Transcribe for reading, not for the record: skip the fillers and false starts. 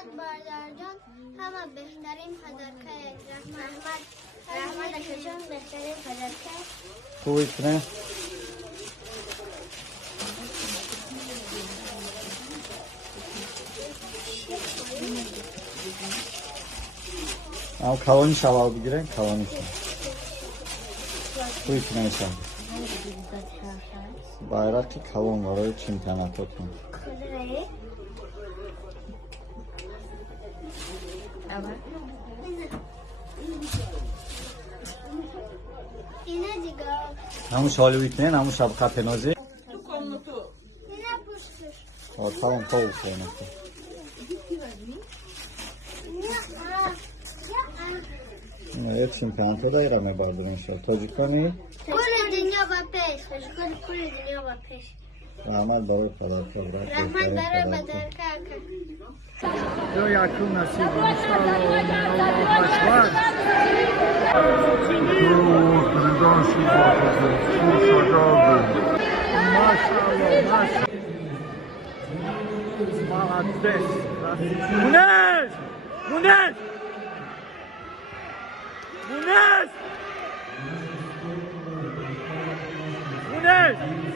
رحمت بردارجان همه بهترین پدرکه رحمت کشان بهترین پدرکه خوبیت نه؟ اما کوانی شوال بگیره کوانی شوال خوبیت نمیشه bayraklı kavun var o çimpiyanatotun. Namu şalı bitne, namu şapka penozi. O tamam tavuk koymakta. Evet çimpiyanatı da irame vardır inşallah. Çocuklar ne? کل دنیا با پیش کل دنیا با پیش رحمت برای پدرکه رحمت برای پدرکه یا یکون نصیب انشاءالله الله اکبر Periden şu bakıcı, şu şakaldı. Maşallah maşallah Muhabbet Munes Munes Munes Munes